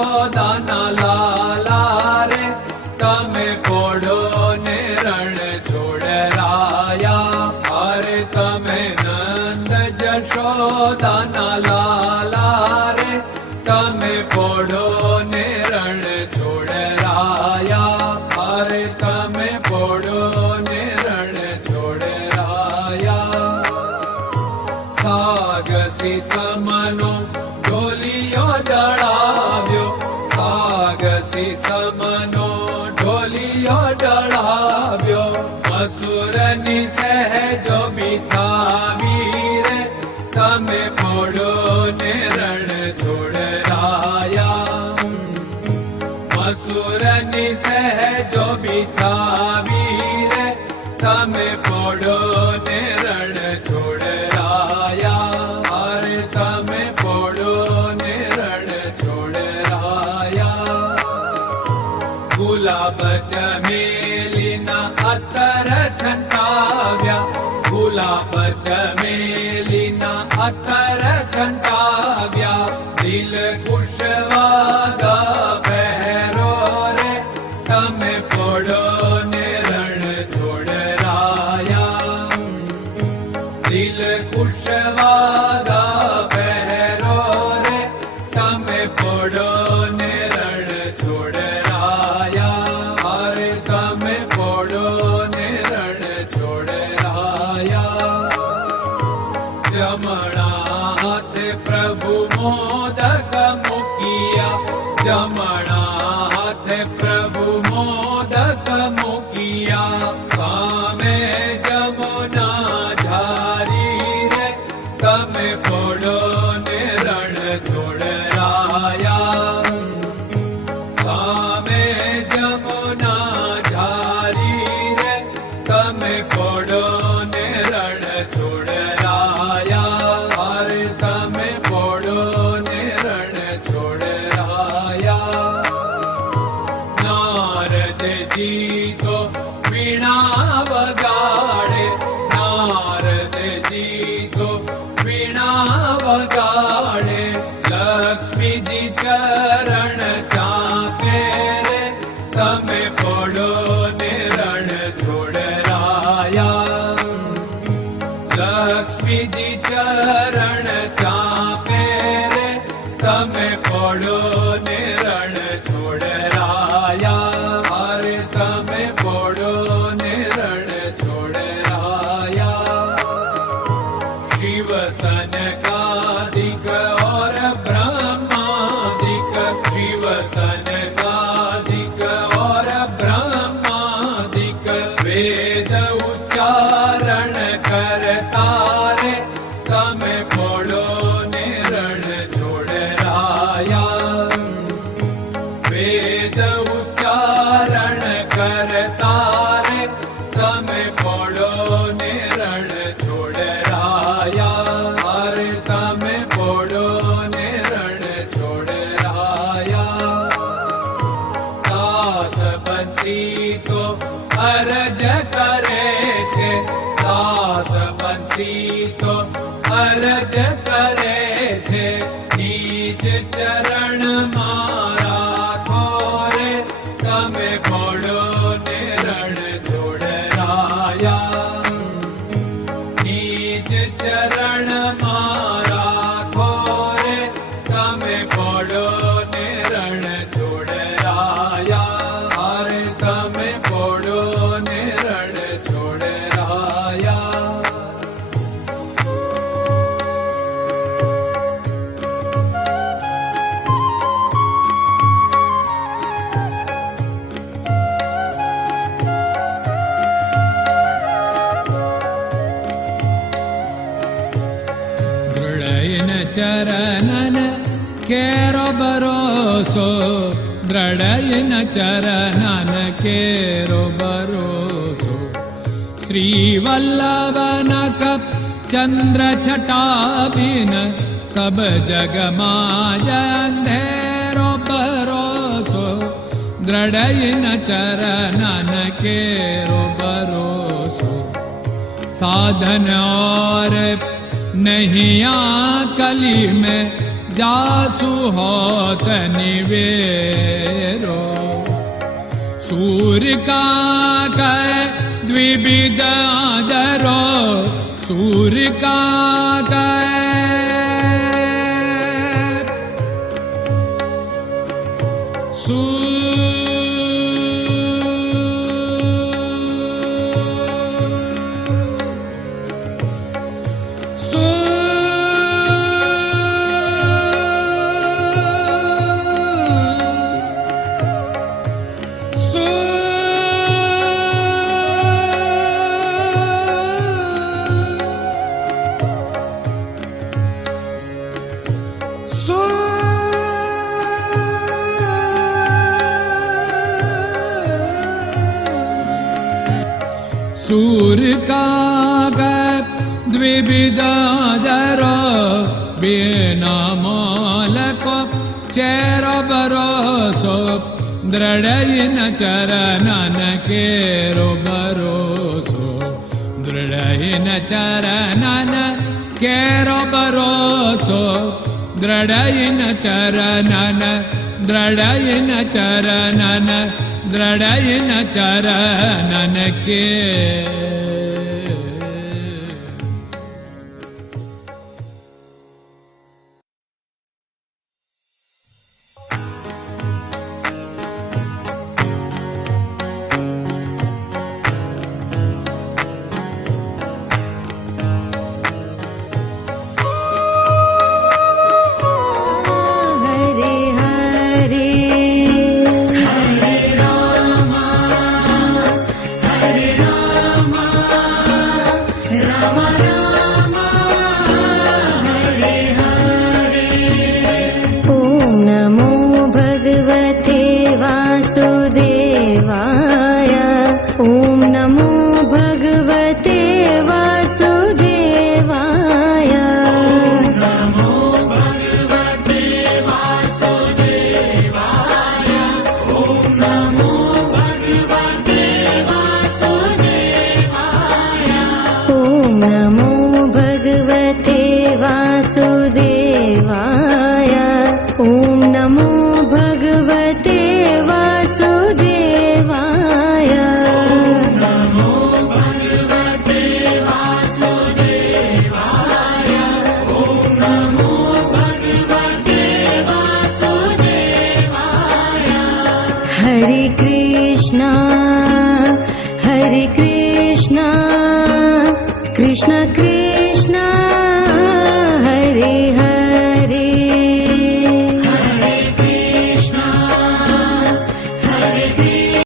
જશોદાના લાલા રે તમે પોડો ને રણ છોડરાયા. અરે તમે નંદ જશોદાના લાલા રે તમે પોડો ને રણ છોડરાયા. અરે તમે પોડો ને રણ છોડરાયા. સાગસી સમનો ઢોલિયો ડળાવ્યો, સાગસી સમનો ઢોલિયો ડળાવ્યો. મસૂરની સહેજો બિછાવી રે તમે પોડો ને રણ છોડરાયા. મસૂરની સહેજો બિછાવી રે તમે પોડો ને રણ છોડરાયા. અરે તમે પોડો ને રણ છોડરાયા. ગુલાબ ચમેલીના અત્તર છંટાવ્યા, ગુલાબ ચમેલીના અત્તર છંટાવ્યા. દિલ કુશવાદા પહેરો રે તમે પોડો ને રણ છોડરાયા. દિલ કુશવાદા પહેરો રે તમે પોડો ને રણ છોડરાયા. અરે તમે પોડો ને રણ છોડરાયા. જમણા હાથે પ્રભુ મોદક મૂકિયા, જમણા હાથે પ્રભુ મોદક મૂકિયા. સામે જમુના ઝારી રે તમે પોડો ને રણ છોડરાયા. સામે જમુના ઝારી રે તમે પોડો ને રણ છોડરાયા. અરે તમે પોડો ને રણ છોડરાયા. નારદજી તો વીણા વગાડે, નારદજી તો વીણા વગાડે. લક્ષ્મીજી ચરણ ચાકે રે તમે પોડો ને રણ છોડરાયા. લક્ષ્મીજી ચરણ ચાપે રે તમે પોડો ને રણ છોડરાયા. અરે તમે પોડો ને રણ છોડરાયા. શિવ સનકાદિક और ब्रह्मादिक, शिव सनकादिक और ब्रह्मादिक. वेद उच्चारण करता रे તમે પોડો ને રણ છોડરાયા. વેદ ઉચ્ચારણ કરતા રે તમે પોડો ને રણ છોડરાયા. અરે તમે પોડો ને રણ છોડરાયા. દાસ બંસી તો અરજ કરે છે, દાસ બંસી તો અરજ કરે છે. નીચ ચરણ મારા ખોરે તમે પોડો ને રણ છોડરાયા. નીચ ચરણ મારા ખોરે તમે પોડો ને રણ છોડરાયા. અરે તમે પોડો ને રણ છોડરાયા. ચરણન કેરો ભરોસો, દ્રઢયન ચરણન કેરો ભરોસો. શ્રી વલ્લભન કપ ચંદ્ર છટાબિન સબ જગમાં અંધેરો ભરોસો. દ્રઢયન ચરણન કેરો ભરોસો. साधन और नहीं कली में जासु होत निवेरो। सूर्य का कै द्विविध आदरो, सूर्य का सूर्य का द्विविधादरो, बिना मोल को चेर भरोसो, दृढ़ चरणन केरो भरोसो, दृढ़ चरणन केरो भरोसो, दृढ़ चरणन, दृढ़ चरणन, दृढ़ चरणन के। Hare Krishna, Krishna Krishna